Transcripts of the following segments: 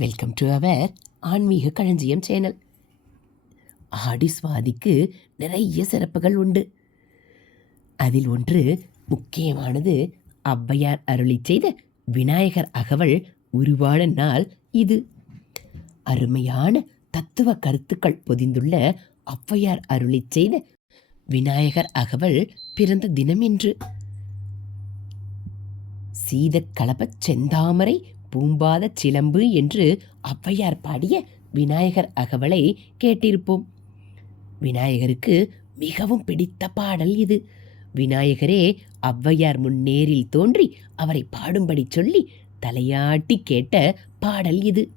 Welcome to our ஆன்மீக களஞ்சியம் channel. ஆடி சுவாதிக்கு நிறைய சிறப்புகள் உண்டு. அதில் ஒன்று முக்கியமானது ஔவையார் அருளி செய்த விநாயகர் அகவல் உருவான நாள் இது. அருமையான தத்துவ கருத்துக்கள் பொதிந்துள்ள ஔவையார் அருளி செய்த விநாயகர் அகவல் பிறந்த தினம் என்று சீதக்கலப செந்தாமரை பூம்பாத சிலம்பு என்று ஔவையார் பாடிய விநாயகர் அகவலை கேட்டிருப்போம். விநாயகருக்கு மிகவும் பிடித்த பாடல் இது. விநாயகரே ஔவையார் முன்னேரில் தோன்றி அவரை பாடும்படி சொல்லி தலையாட்டி கேட்ட பாடல் இது.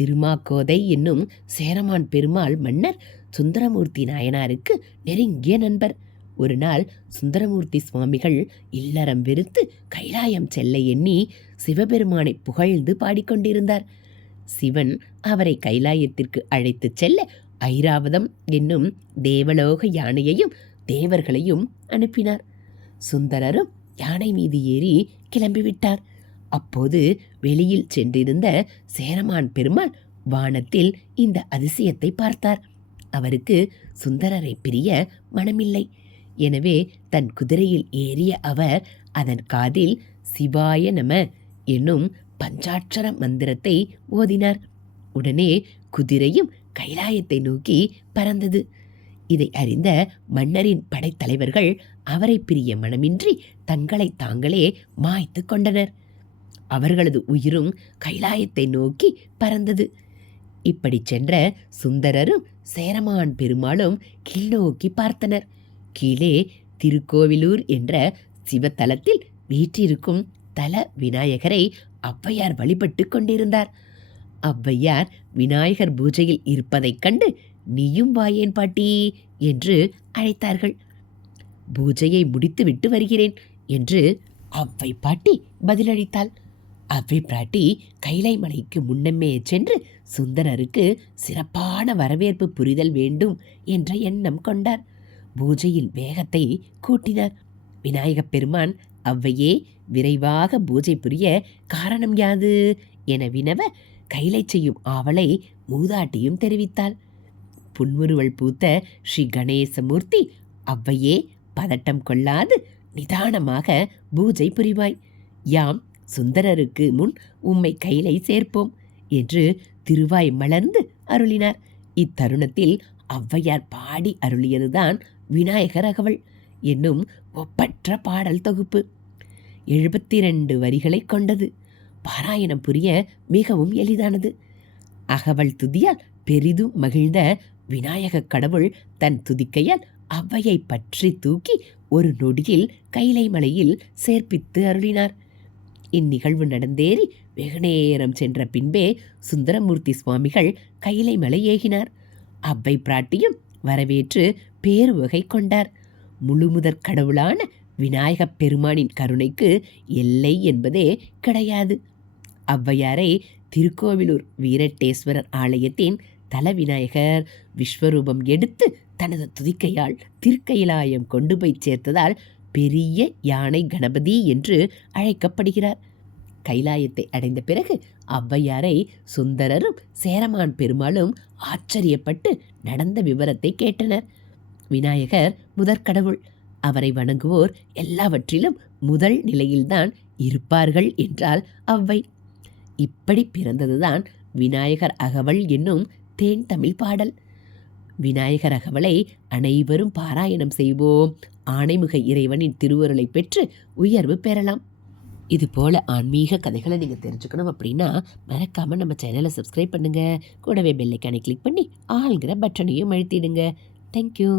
திருமாக்கோதை என்னும் சேரமான் பெருமாள் மன்னர் சுந்தரமூர்த்தி நாயனாருக்கு நெருங்கிய நண்பர். ஒரு நாள் சுந்தரமூர்த்தி சுவாமிகள் இல்லறம் வெறுத்து கைலாயம் செல்ல எண்ணி சிவபெருமானை புகழ்ந்து பாடிக்கொண்டிருந்தார். சிவன் அவரை கைலாயத்திற்கு அழைத்துச் செல்ல ஐராவதம் என்னும் தேவலோக யானையையும் தேவர்களையும் அனுப்பினார். சுந்தரரும் யானை மீது ஏறி கிளம்பிவிட்டார். அப்போது வெளியில் சென்றிருந்த சேரமான் பெருமாள் வானத்தில் இந்த அதிசயத்தை பார்த்தார். அவருக்கு சுந்தரரை பிரிய மனமில்லை. எனவே தன் குதிரையில் ஏறிய அவர் அதன் காதில் சிவாய நம என்னும் பஞ்சாட்சர மந்திரத்தை ஓதினார். உடனே குதிரையும் கைலாயத்தை நோக்கி பறந்தது. இதை அறிந்த மன்னரின் படைத்தலைவர்கள் அவரை பிரிய மனமின்றி தங்களை தாங்களே மாய்த்து கொண்டனர். அவர்களது உயிரும் கைலாயத்தை நோக்கி பறந்தது. இப்படி சென்ற சுந்தரரும் சேரமான் பெருமாளும் கீழ்நோக்கி பார்த்தனர். கீழே திருக்கோவிலூர் என்ற சிவத்தலத்தில் வீற்றிருக்கும் தல விநாயகரை ஔவையார் வழிபட்டு கொண்டிருந்தார். ஔவையார் விநாயகர் பூஜையில் இருப்பதைக் கண்டு நீயும் வாயேன் பாட்டி என்று அழைத்தார்கள். பூஜையை முடித்துவிட்டு வருகிறேன் என்று அவ்வை பாட்டி பதிலளித்தாள். அவ்வை பாட்டி கைலை மலைக்கு முன்னமே சென்று சுந்தரருக்கு சிறப்பான வரவேற்பு புரிதல் வேண்டும் என்ற எண்ணம் கொண்டார். பூஜையில் வேகத்தை கூட்டினார். விநாயகப் பெருமான் அவ்வையே விரைவாக பூஜை புரிய காரணம் யாது? என வினவ கைலை செய்யும் ஆவலை மூதாட்டியும் தெரிவித்தாள். புன்முறுவல் பூத்த ஸ்ரீ கணேசமூர்த்தி அவ்வையே பதட்டம் கொள்ளாது நிதானமாக பூஜை புரிவாய். யாம் சுந்தரருக்கு முன் உம்மை கையிலை சேர்ப்போம் என்று திருவாய் மலர்ந்து அருளினார். இத்தருணத்தில் ஔவையார் பாடி அருளியதுதான் விநாயகர் அகவல். என்னும் ஒப்பற்ற பாடல் தொகுப்பு. எழுபத்தி ரெண்டு வரிகளை கொண்டது. பாராயணம் புரிய மிகவும் எளிதானது. அகவல் துதியால் பெரிதும் மகிழ்ந்த விநாயகக் கடவுள் தன் துதிக்கையால் அவ்வையை பற்றி தூக்கி ஒரு நொடியில் கைலை மலையில் சேர்ப்பித்து அருளினார். இந்நிகழ்வு நடந்தேறி வெகுநேரம் சென்ற பின்பே சுந்தரமூர்த்தி சுவாமிகள் கைலை மலை ஏகினார். அவ்வை பிராட்டியும் வரவேற்று பேருவகை கொண்டார். முழுமுதற் கடவுளான விநாயகப் பெருமானின் கருணைக்கு எல்லை என்பதே கிடையாது. ஔவையாரை திருக்கோவிலூர் வீரட்டேஸ்வரர் ஆலயத்தின் தல விநாயகர் விஸ்வரூபம் எடுத்து தனது துதிக்கையால் திருக்கையிலாயம் கொண்டு போய் சேர்த்ததால் பெரிய யானை கணபதி என்று அழைக்கப்படுகிறார். கைலாயத்தை அடைந்த பிறகு ஔவையாரை சுந்தரரும் சேரமான் பெருமாளும் ஆச்சரியப்பட்டு நடந்த விவரத்தை கேட்டனர். விநாயகர் முதற்கடவுள் அவரை வணங்குவோர் எல்லாவற்றிலும் முதல் நிலையில்தான் இருப்பார்கள் என்றால் அவ்வை. இப்படி பிறந்ததுதான் விநாயகர் அகவல் என்னும் தேன் தமிழ் பாடல். விநாயகர் அகவலை அனைவரும் பாராயணம் செய்வோம். ஆணைமுக இறைவனின் திருவருளை பெற்று உயர்வு பெறலாம். இது போல் ஆன்மீக கதைகளை நீங்கள் தெரிஞ்சுக்கணும் அப்படின்னா மறக்காமல் நம்ம சேனலை சப்ஸ்கிரைப் பண்ணுங்கள் கூடவே பெல்லைக்கானை கிளிக் பண்ணி ஆளுங்கிற பட்டனையும் அழுத்திடுங்க. தேங்க்யூ